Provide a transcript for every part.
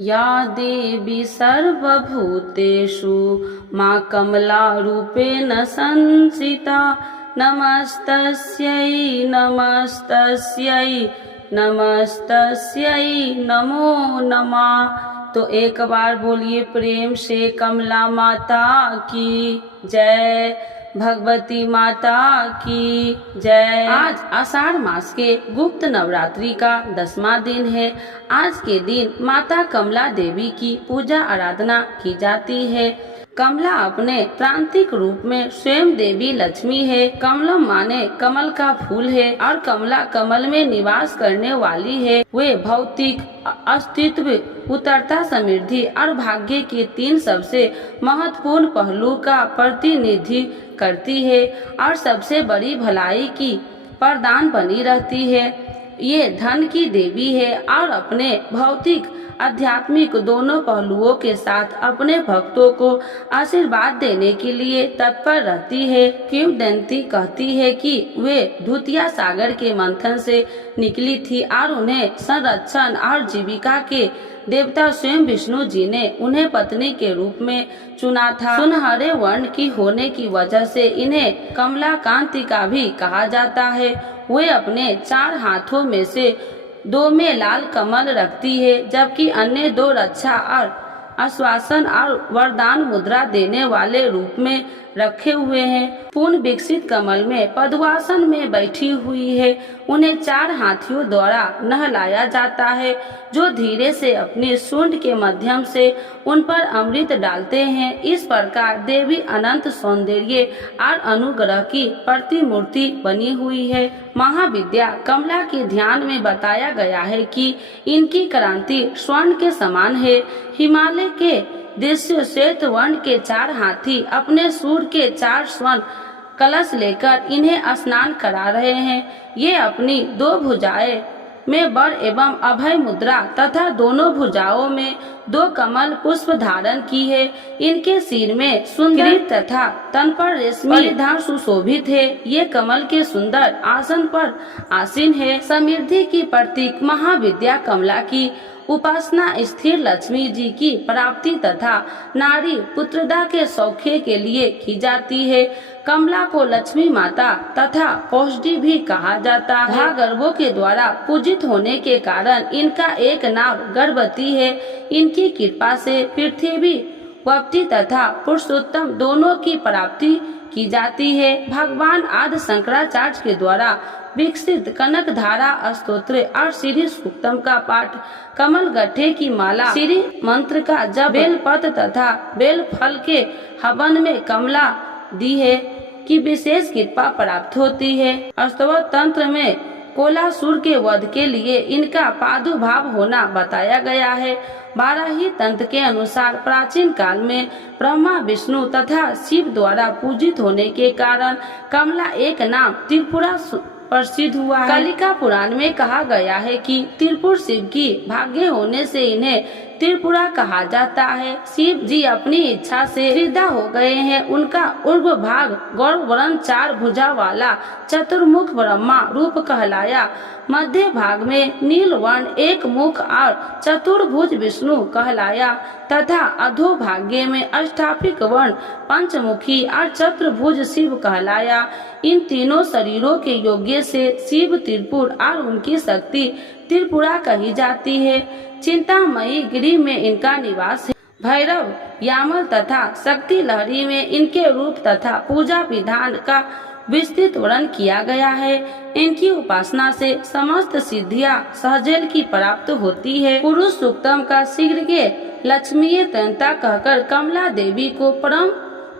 या देवी सर्वभूतेषु मां कमलारूपेण संस्थिता नमस्तस्यै नमस्तस्यै नमस्तस्यै नमो नमः। तो एक बार बोलिए प्रेम से कमला माता की जय, भगवती माता की जय। आज आषाढ़ मास के गुप्त नवरात्रि का 10वां दिन है। आज के दिन माता कमला देवी की पूजा आराधना की जाती है। कमला अपने प्रांतिक रूप में स्वयं देवी लक्ष्मी है। कमलम माने कमल का फूल है और कमला कमल में निवास करने वाली है। वे भौतिक अस्तित्व, उतरता समृद्धि और भाग्य के 3 सबसे महत्वपूर्ण पहलू का प्रतिनिधित्व करती है और सबसे बड़ी भलाई की प्रदान बनी रहती है। ये धन की देवी है और अपने भौतिक आध्यात्मिक दोनों पहलुओं के साथ अपने भक्तों को आशीर्वाद देने के लिए तत्पर रहती है। किंवदंती कहती है कि वे द्वितीय सागर के मंथन से निकली थी और उन्हें संरक्षण और जीविका के देवता स्वयं विष्णु जी ने उन्हें पत्नी के रूप में चुना था। सुनहरे वर्ण की होने की वजह से इन्हें कमला कांति का भी कहा जाता है। वे अपने 4 हाथों में से 2 में लाल कमल रखती है, जबकि अन्य 2 रक्षा और आश्वासन और वरदान मुद्रा देने वाले रूप में रखे हुए हैं। पूर्ण विकसित कमल में पद्मासन में बैठी हुई है। उन्हें 4 हाथियों द्वारा नहलाया जाता है, जो धीरे से अपने सूंड के माध्यम से उन पर अमृत डालते हैं। इस प्रकार देवी अनंत सौंदर्य और अनुग्रह की प्रतिमूर्ति बनी हुई है। महाविद्या कमला के ध्यान में बताया गया है कि इनकी क्रांति स्वर्ण के समान है। हिमालय के दृश्य श्वेत वर्ण के 4 हाथी अपने सूर के 4 स्वर्ण कलश लेकर इन्हें स्नान करा रहे हैं। ये अपनी 2 भुजाएं में वर एवं अभय मुद्रा तथा दोनों भुजाओं में 2 कमल पुष्प धारण की है। इनके सिर में सुंदर तथा तन पर रेशमी परिधान सुशोभित है। ये कमल के सुंदर आसन पर आसीन है। समृद्धि की प्रतीक महाविद्या कमला की उपासना स्थिर लक्ष्मी जी की प्राप्ति तथा नारी पुत्रदा के सौख्य के लिए की जाती है। कमला को लक्ष्मी माता तथा पौष्टी भी कहा जाता है। भागर्भों के द्वारा पूजित होने के कारण इनका एक नाम गर्भवती है। इनकी कृपा से पृथ्वी वप्ती तथा पुरुषोत्तम दोनों की प्राप्ति की जाती है। भगवान आदि शंकराचार्य के द्वारा विकसित कनक धारा स्तोत्र और श्री सूक्तम का पाठ, कमल गट्ठे की माला, श्री मंत्र का जप, बेल पत्र तथा बेल फल के हवन में कमला दी है कि विशेष कृपा प्राप्त होती है। अस्तव तंत्र में कोलासुर के वध के लिए इनका प्रादुर्भाव होना बताया गया है। बाराही तंत्र के अनुसार प्राचीन काल में ब्रह्मा, विष्णु तथा शिव द्वारा पूजित होने के कारण कमला एक नाम त्रिपुरा प्रसिद्ध हुआ है। कालिका पुराण में कहा गया है कि त्रिपुर शिव की भाग्य होने से इन्हें त्रिपुरा कहा जाता है। शिव जी अपनी इच्छा से सीधा हो गए हैं। उनका ऊर्ध्व भाग गौर वर्ण 4 भुजा वाला चतुर्मुख ब्रह्मा रूप कहलाया। मध्य भाग में नील वर्ण 1 मुख और चतुर्भुज विष्णु कहलाया तथा अधोभाग्य में अष्टापिक वर्ण पंचमुखी और चतुर्भुज शिव कहलाया। इन तीनों शरीरों के योग्य से शिव त्रिपुर और उनकी शक्ति त्रिपुरा कही जाती है। चिंतामयी गिरी में इनका निवास है। भैरव, यामल तथा शक्ति लहरी में इनके रूप तथा पूजा विधान का विस्तृत वर्णन किया गया है। इनकी उपासना से समस्त सिद्धियां सहजल की प्राप्त होती है। पुरुष सूक्तम का शीघ्र के लक्ष्मी तंता कहकर कमला देवी को परम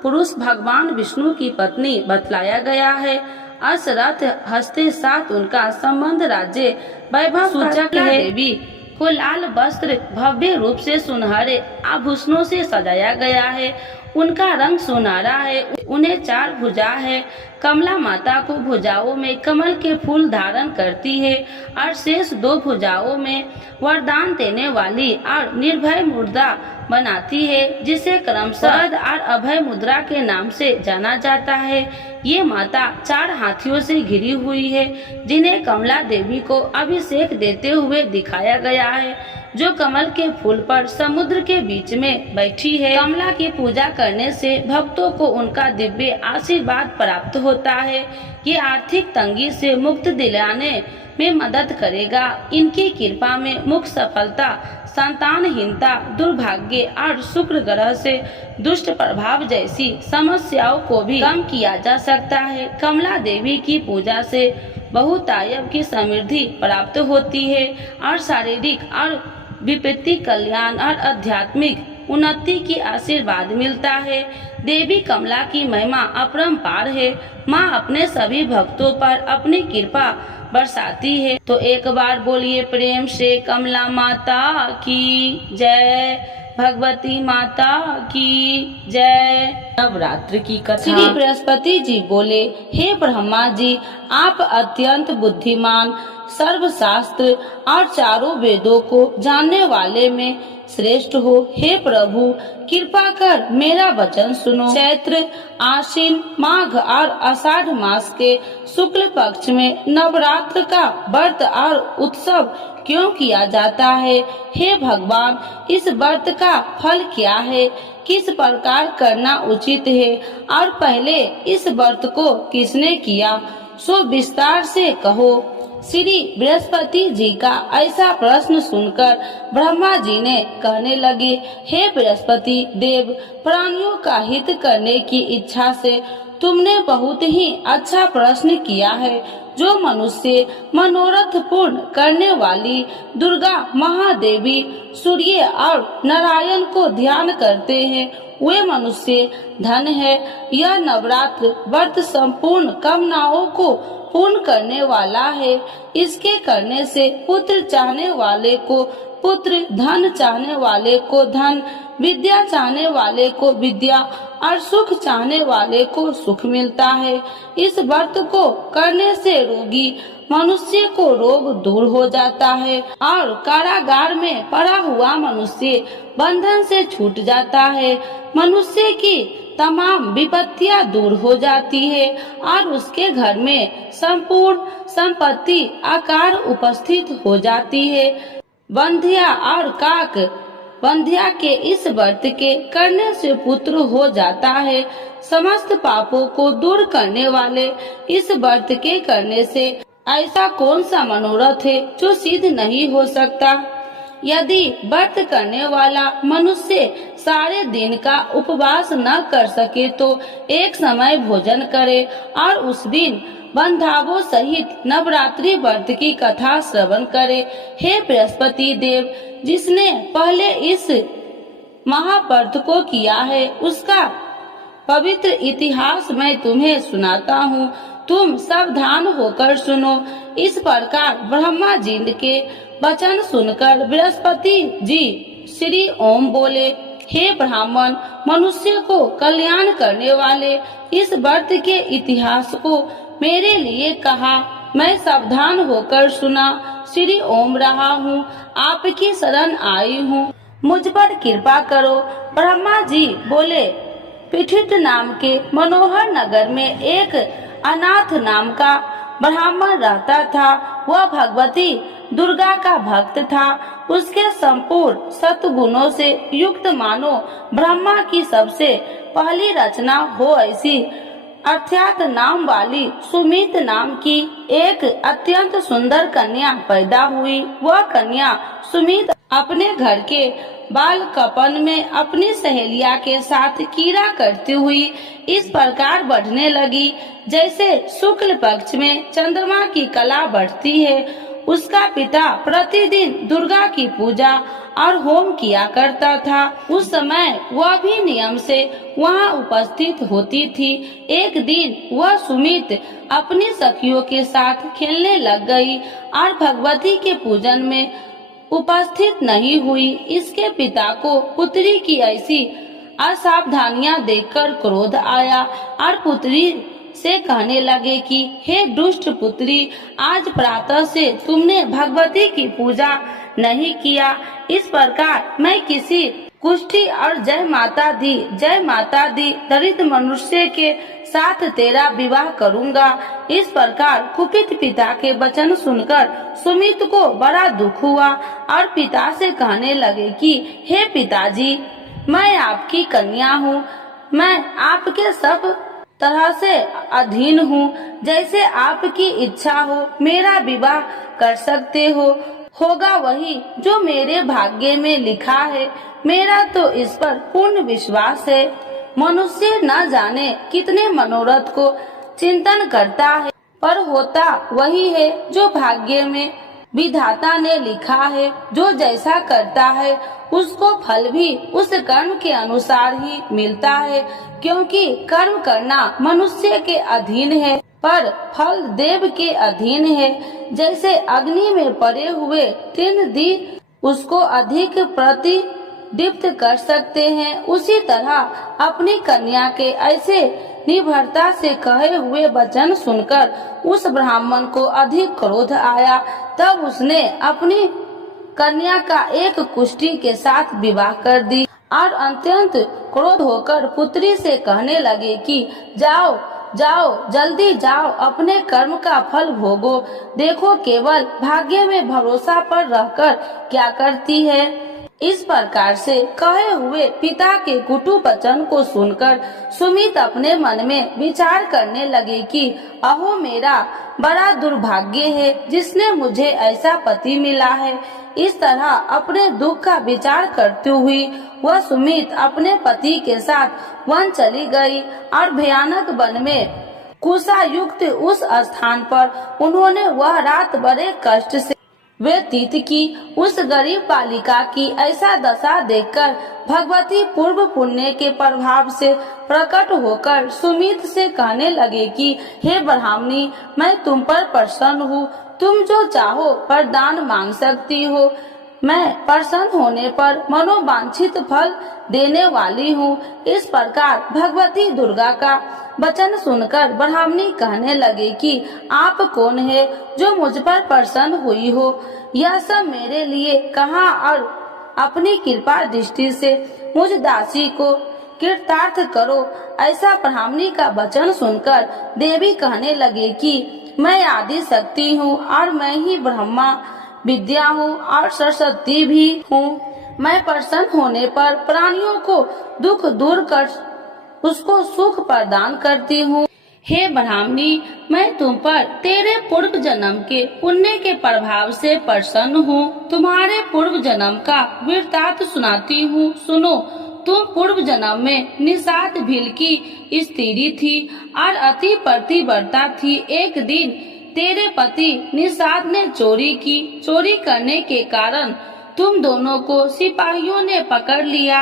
पुरुष भगवान विष्णु की पत्नी बतलाया गया है। अशरथ हस्ते साथ उनका संबंध राज्य वैभव सूचक है। देवी को लाल वस्त्र भव्य रूप से सुनहरे आभूषणों से सजाया गया है। उनका रंग सुनहरा है। उन्हें 4 भुजा है। कमला माता को भुजाओं में कमल के फूल धारण करती है और शेष 2 भुजाओं में वरदान देने वाली और निर्भय मुद्रा बनाती है, जिसे क्रमशः और अभय मुद्रा के नाम से जाना जाता है। ये माता 4 हाथियों से घिरी हुई है, जिन्हें कमला देवी को अभिषेक देते हुए दिखाया गया है। जो कमल के फूल पर समुद्र के बीच में बैठी है। कमला की पूजा करने से भक्तों को उनका दिव्य आशीर्वाद प्राप्त होता है। ये आर्थिक तंगी से मुक्त दिलाने में मदद करेगा। इनकी कृपा में मुख्य सफलता, संतानहीनता, दुर्भाग्य और शुक्र ग्रह से दुष्ट प्रभाव जैसी समस्याओं को भी कम किया जा सकता है। कमला देवी की पूजा से बहुतायत की समृद्धि प्राप्त होती है और शारीरिक और विपत्ति कल्याण और आध्यात्मिक उन्नति की आशीर्वाद मिलता है। देवी कमला की महिमा अपरंपार है। माँ अपने सभी भक्तों पर अपनी कृपा बरसाती है। तो एक बार बोलिए प्रेम से कमला माता की जय, भगवती माता की जय। नवरात्र की कथा। श्री बृहस्पति जी बोले, हे ब्रह्मा जी, आप अत्यंत बुद्धिमान, सर्वशास्त्र और चारों वेदों को जानने वाले में श्रेष्ठ हो। हे प्रभु, कृपा कर मेरा वचन सुनो। चैत्र, आश्विन, माघ और आषाढ़ मास के शुक्ल पक्ष में नवरात्र का व्रत और उत्सव क्यों किया जाता है? हे भगवान, इस व्रत का फल क्या है? किस प्रकार करना उचित है? और पहले इस व्रत को किसने किया, सो विस्तार से कहो। श्री बृहस्पति जी का ऐसा प्रश्न सुनकर ब्रह्मा जी ने कहने लगे, हे बृहस्पति देव, प्राणियों का हित करने की इच्छा से तुमने बहुत ही अच्छा प्रश्न किया है। जो मनुष्य मनोरथ पूर्ण करने वाली दुर्गा महादेवी, सूर्य और नारायण को ध्यान करते हैं, वे मनुष्य धन है। यह नवरात्र व्रत संपूर्ण कामनाओं को पूर्ण करने वाला है। इसके करने से पुत्र चाहने वाले को पुत्र, धन चाहने वाले को धन, विद्या चाहने वाले को विद्या और सुख चाहने वाले को सुख मिलता है। इस व्रत को करने से रोगी मनुष्य को रोग दूर हो जाता है और कारागार में पड़ा हुआ मनुष्य बंधन से छूट जाता है। मनुष्य की तमाम विपत्तियां दूर हो जाती है और उसके घर में संपूर्ण संपत्ति आकार उपस्थित हो जाती है। बंध्या और काक बंध्या के इस व्रत के करने से पुत्र हो जाता है। समस्त पापों को दूर करने वाले इस व्रत के करने से ऐसा कौन सा मनोरथ है जो सिद्ध नहीं हो सकता? यदि व्रत करने वाला मनुष्य सारे दिन का उपवास न कर सके तो एक समय भोजन करे और उस दिन बंधावों सहित नवरात्रि व्रत की कथा श्रवण करे। हे बृहस्पति देव, जिसने पहले इस महाव्रत को किया है, उसका पवित्र इतिहास मैं तुम्हें सुनाता हूँ। तुम सावधान होकर सुनो। इस प्रकार ब्रह्मा जी के वचन सुनकर बृहस्पति जी श्री ओम बोले, हे ब्राह्मण, मनुष्य को कल्याण करने वाले इस व्रत के इतिहास को मेरे लिए कहा। मैं सावधान होकर सुना। श्री ओम रहा हूँ, आपकी शरण आई हूँ, मुझ पर कृपा करो। ब्रह्मा जी बोले, पीठित नाम के मनोहर नगर में एक अनाथ नाम का ब्राह्मण रहता था। वह भगवती दुर्गा का भक्त था। उसके संपूर्ण सत्गुणों से युक्त मानो ब्रह्मा की सबसे पहली रचना हो ऐसी अर्थात नाम वाली सुमित नाम की एक अत्यंत सुंदर कन्या पैदा हुई। वह कन्या सुमित अपने घर के बाल कपन में अपनी सहेलिया के साथ कीड़ा करती हुई इस प्रकार बढ़ने लगी जैसे शुक्ल पक्ष में चंद्रमा की कला बढ़ती है। उसका पिता प्रतिदिन दुर्गा की पूजा और होम किया करता था। उस समय वह भी नियम से वहाँ उपस्थित होती थी। एक दिन वह सुमित अपनी सखियों के साथ खेलने लग गई और भगवती के पूजन में उपस्थित नहीं हुई। इसके पिता को पुत्री की ऐसी असावधानियां देखकर क्रोध आया और पुत्री से कहने लगे कि हे दुष्ट पुत्री, आज प्रातः से तुमने भगवती की पूजा नहीं किया। इस प्रकार मैं किसी कुष्ठी और जय माता दी दरिद्र मनुष्य के साथ तेरा विवाह करूंगा। इस प्रकार कुपित पिता के वचन सुनकर सुमित को बड़ा दुख हुआ और पिता से कहने लगे कि हे पिताजी, मैं आपकी कन्या हूँ, मैं आपके सब तरह से अधीन हूँ, जैसे आपकी इच्छा हो मेरा विवाह कर सकते हो। होगा वही जो मेरे भाग्य में लिखा है, मेरा तो इस पर पूर्ण विश्वास है। मनुष्य न जाने कितने मनोरथ को चिंतन करता है, पर होता वही है जो भाग्य में विधाता ने लिखा है। जो जैसा करता है उसको फल भी उस कर्म के अनुसार ही मिलता है, क्योंकि कर्म करना मनुष्य के अधीन है पर फल देव के अधीन है। जैसे अग्नि में पड़े हुए तीन दी उसको अधिक प्रतिदीप्त कर सकते हैं, उसी तरह अपनी कन्या के ऐसे निर्भरता से कहे हुए वचन सुनकर उस ब्राह्मण को अधिक क्रोध आया। तब उसने अपनी कन्या का एक कुष्ठी के साथ विवाह कर दी और अत्यंत क्रोध होकर पुत्री से कहने लगे कि जाओ जल्दी जाओ, अपने कर्म का फल भोगो। देखो केवल भाग्य में भरोसा पर रहकर क्या करती है। इस प्रकार से कहे हुए पिता के कुटु वचन को सुनकर सुमित अपने मन में विचार करने लगे कि अहो मेरा बड़ा दुर्भाग्य है जिसने मुझे ऐसा पति मिला है। इस तरह अपने दुख का विचार करती हुई वह सुमित अपने पति के साथ वन चली गई और भयानक वन में कुशा युक्त उस स्थान पर उन्होंने वह रात बड़े कष्ट से व्यतीत की। उस गरीब बालिका की ऐसा दशा देखकर भगवती पूर्व पुण्य के प्रभाव से प्रकट होकर सुमित से कहने लगे कि हे ब्राह्मणी, मैं तुम पर प्रसन्न हूँ, तुम जो चाहो वरदान मांग सकती हो। मैं प्रसन्न होने पर मनोवांछित फल देने वाली हूँ। इस प्रकार भगवती दुर्गा का वचन सुनकर ब्राह्मणी कहने लगे कि आप कौन है जो मुझ पर प्रसन्न हुई हो। यह सब मेरे लिए कहा और अपनी कृपा दृष्टि से मुझ दासी को कृतार्थ करो। ऐसा ब्राह्मणी का वचन सुनकर देवी कहने लगे कि मैं आदि शक्ति हूँ और मैं ही ब्रह्मा विद्या हूँ और सरस्वती भी हूँ। मैं प्रसन्न होने पर प्राणियों को दुख दूर कर उसको सुख प्रदान करती हूँ। हे ब्राह्मणी, मैं तुम पर तेरे पूर्व जन्म के पुण्य के प्रभाव से प्रसन्न हूँ। तुम्हारे पूर्व जन्म का वृत्तांत सुनाती हूँ, सुनो। तुम पूर्व जन्म में निषाद भील की स्त्री थी और अति पतिव्रता थी। एक दिन तेरे पति निषाद ने चोरी की। चोरी करने के कारण तुम दोनों को सिपाहियों ने पकड़ लिया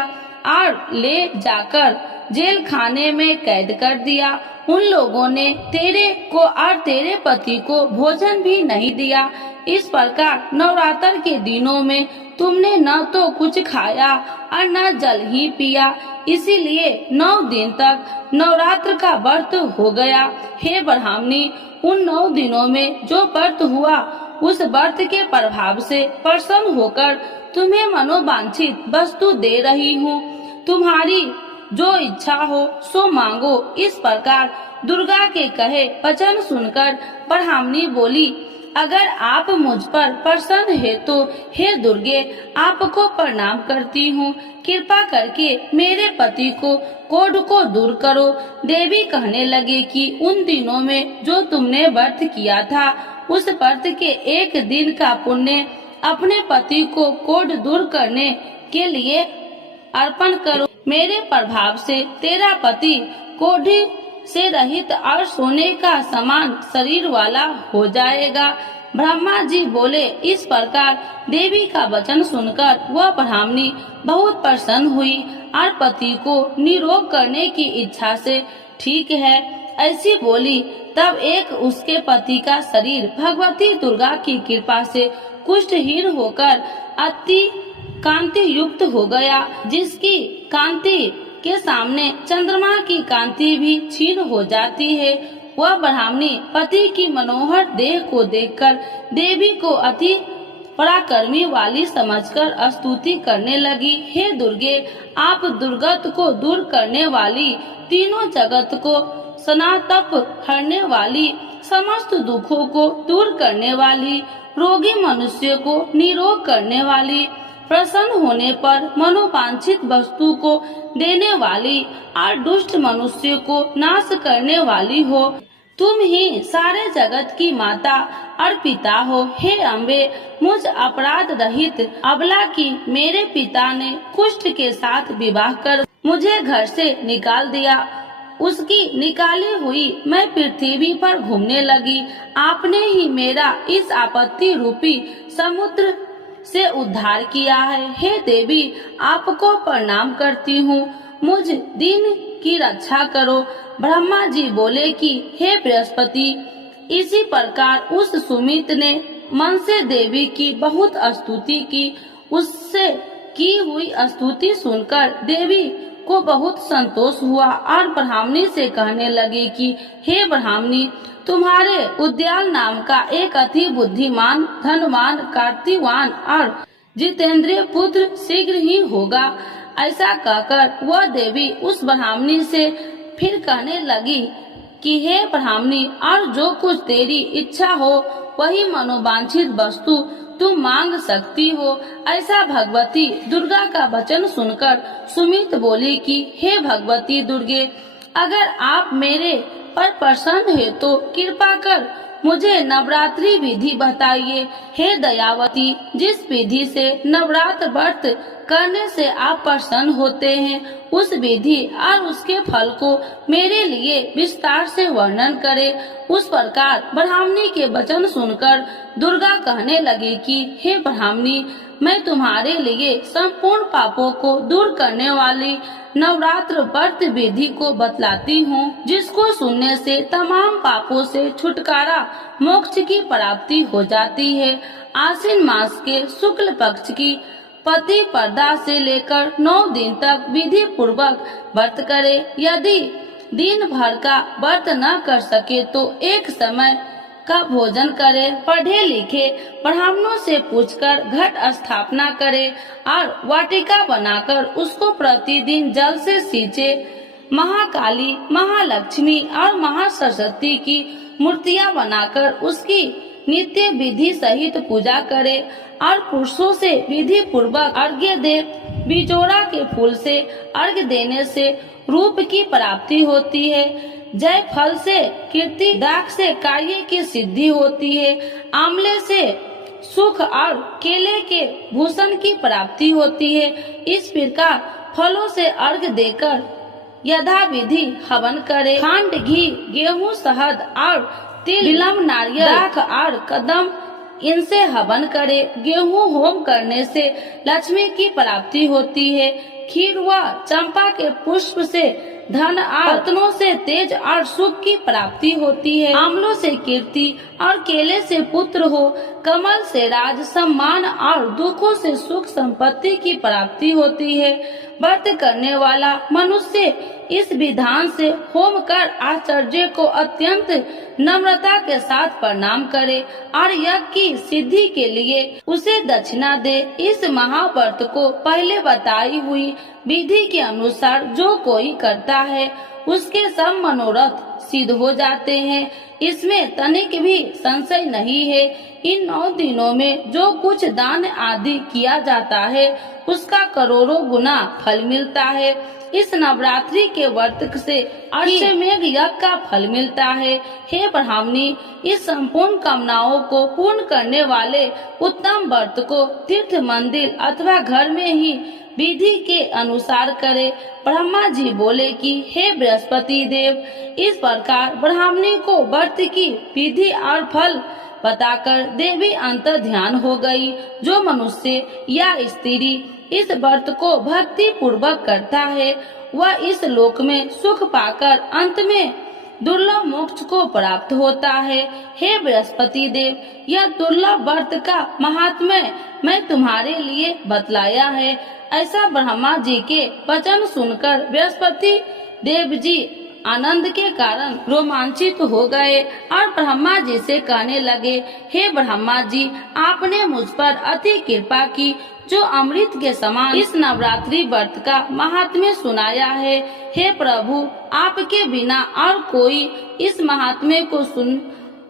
और ले जाकर जेल खाने में कैद कर दिया। उन लोगों ने तेरे को और तेरे पति को भोजन भी नहीं दिया। इस प्रकार नवरात्र के दिनों में तुमने न तो कुछ खाया और न जल ही पिया, इसीलिए 9 दिन तक नवरात्र का व्रत हो गया। हे ब्राह्मणी, उन 9 दिनों में जो व्रत हुआ उस व्रत के प्रभाव से प्रसन्न होकर तुम्हें मनोवांछित वस्तु दे रही हूँ। तुम्हारी जो इच्छा हो सो मांगो। इस प्रकार दुर्गा के कहे वचन सुनकर ब्राह्मणी बोली, अगर आप मुझ पर प्रसन्न है तो हे दुर्गे, आपको प्रणाम करती हूँ। कृपा करके मेरे पति को कोढ़ को दूर करो। देवी कहने लगे कि उन दिनों में जो तुमने व्रत किया था उस व्रत के एक दिन का पुण्य अपने पति को कोढ़ दूर करने के लिए अर्पण करो। मेरे प्रभाव से तेरा पति कोढ़ी से रहित और सोने का समान शरीर वाला हो जाएगा। ब्रह्मा जी बोले। इस प्रकार देवी का वचन सुनकर वह ब्राह्मणी बहुत प्रसन्न हुई और पति को निरोग करने की इच्छा से ठीक है ऐसी बोली। तब एक उसके पति का शरीर भगवती दुर्गा की कृपा से कुष्ठहीन होकर अति कांति युक्त हो गया, जिसकी कांति के सामने चंद्रमा की कांति भी क्षीण हो जाती है। वह ब्राह्मणी पति की मनोहर देह को देखकर देवी को अति पराक्रमी वाली समझकर स्तुति करने लगी। हे दुर्गे, आप दुर्गत को दूर करने वाली, तीनों जगत को सनातप हरने वाली, समस्त दुखों को दूर करने वाली, रोगी मनुष्य को निरोग करने वाली, प्रसन्न होने पर मनोवांछित वस्तु को देने वाली और दुष्ट मनुष्य को नाश करने वाली हो। तुम ही सारे जगत की माता और पिता हो। हे अम्बे, मुझ अपराध रहित अबला की मेरे पिता ने कुष्ठ के साथ विवाह कर मुझे घर से निकाल दिया। उसकी निकाली हुई मैं पृथ्वी पर घूमने लगी। आपने ही मेरा इस आपत्ति रूपी समुद्र से उद्धार किया है। हे देवी, आपको प्रणाम करती हूँ, मुझ दिन की रक्षा करो। ब्रह्मा जी बोले कि हे बृहस्पति, इसी प्रकार उस सुमित ने मन से देवी की बहुत स्तुति की। उससे की हुई स्तुति सुनकर देवी को बहुत संतोष हुआ और ब्राह्मणी से कहने लगी कि हे ब्राह्मणी, तुम्हारे उद्याल नाम का एक अति बुद्धिमान, धनवान, कार्तिवान और जितेंद्रिय पुत्र शीघ्र ही होगा। ऐसा कहकर वह देवी उस ब्राह्मणी से फिर कहने लगी कि हे ब्राह्मणी, और जो कुछ तेरी इच्छा हो वही मनोवांछित वस्तु तुम मांग सकती हो। ऐसा भगवती दुर्गा का वचन सुनकर सुमित बोली कि हे भगवती दुर्गे, अगर आप मेरे पर प्रसन्न है तो कृपा कर मुझे नवरात्रि विधि बताइए। हे दयावती, जिस विधि से नवरात्र व्रत करने से आप प्रसन्न होते हैं, उस विधि और उसके फल को मेरे लिए विस्तार से वर्णन करें। उस प्रकार ब्राह्मणी के वचन सुनकर दुर्गा कहने लगी कि हे ब्राह्मणी, मैं तुम्हारे लिए संपूर्ण पापों को दूर करने वाली नवरात्र व्रत विधि को बतलाती हूँ, जिसको सुनने से तमाम पापों से छुटकारा, मोक्ष की प्राप्ति हो जाती है। आश्विन मास के शुक्ल पक्ष की प्रतिपदा से लेकर 9 दिन तक विधि पूर्वक व्रत करे। यदि दिन भर का व्रत न कर सके तो एक समय का भोजन करे। पढ़े लिखे ब्राह्मणों से पूछकर घट स्थापना करे और वाटिका बनाकर उसको प्रतिदिन जल से सींचे। महाकाली, महालक्ष्मी और महासरस्वती की मूर्तियां बनाकर उसकी नित्य विधि सहित पूजा करे और पुरुषों से विधि पूर्वक अर्घ्य दे। बिजोड़ा के फूल से अर्घ्य देने से रूप की प्राप्ति होती है। जय फल से कीर्ति, दाख से कार्य की सिद्धि होती है। आंवले से सुख और केले के भूषण की प्राप्ति होती है। इस प्रकार फलों से अर्घ्य देकर यथा विधि हवन करे। खंड, घी, गेहूं, शहद और तिल, बिल्व, नारियल, दाख और कदम, इनसे हवन करे। गेहूं होम करने से लक्ष्मी की प्राप्ति होती है। खीर व चंपा के पुष्प से धन और रत्नों से तेज और सुख की प्राप्ति होती है। आंवलों से कीर्ति और केले से पुत्र हो। कमल से राज, सम्मान और दुखों से सुख संपत्ति की प्राप्ति होती है। व्रत करने वाला मनुष्य इस विधान से होम कर आचार्य को अत्यंत नम्रता के साथ प्रणाम करे और यज्ञ की सिद्धि के लिए उसे दक्षिणा दे। इस महाव्रत को पहले बताई हुई विधि के अनुसार जो कोई करता है उसके सब मनोरथ सिद्ध हो जाते हैं। इसमें तनिक भी संशय नहीं है। इन 9 दिनों में जो कुछ दान आदि किया जाता है उसका करोड़ों गुना फल मिलता है। इस नवरात्रि के व्रत से अश्वमेध यज्ञ का फल मिलता है। हे ब्राह्मणी, इस संपूर्ण कामनाओं को पूर्ण करने वाले उत्तम व्रत को तीर्थ, मंदिर अथवा घर में ही विधि के अनुसार करे। ब्रह्मा जी बोले कि हे बृहस्पति देव, इस प्रकार ब्राह्मणी को व्रत की विधि और फल बताकर देवी अंतर ध्यान हो गई। जो मनुष्य या स्त्री इस व्रत को भक्ति पूर्वक करता है वह इस लोक में सुख पाकर अंत में दुर्लभ मोक्ष को प्राप्त होता है। हे बृहस्पति देव, यह दुर्लभ व्रत का महात्म्य मैं तुम्हारे लिए बतलाया है। ऐसा ब्रह्मा जी के वचन सुनकर बृहस्पति देव जी आनंद के कारण रोमांचित हो गए और ब्रह्मा जी से कहने लगे, हे ब्रह्मा जी, आपने मुझ पर अति कृपा की जो अमृत के समान इस नवरात्रि व्रत का महात्म्य सुनाया है। हे प्रभु, आपके बिना और कोई इस महात्म्य को सुन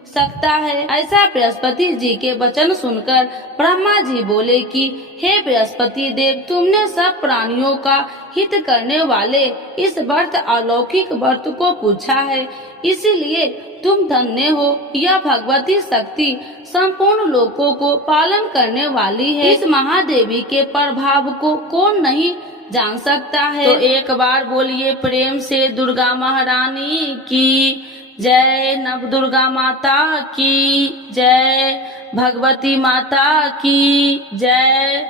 सकता है। ऐसा बृहस्पति जी के वचन सुनकर ब्रह्मा जी बोले कि हे बृहस्पति देव, तुमने सब प्राणियों का हित करने वाले इस व्रत अलौकिक व्रत को पूछा है, इसीलिए तुम धन्य हो। यह भगवती शक्ति संपूर्ण लोकों को पालन करने वाली है। इस महादेवी के प्रभाव को कौन नहीं जान सकता है। तो एक बार बोलिए प्रेम से दुर्गा महारानी की जय, नव दुर्गा माता की जय, भगवती माता की जय।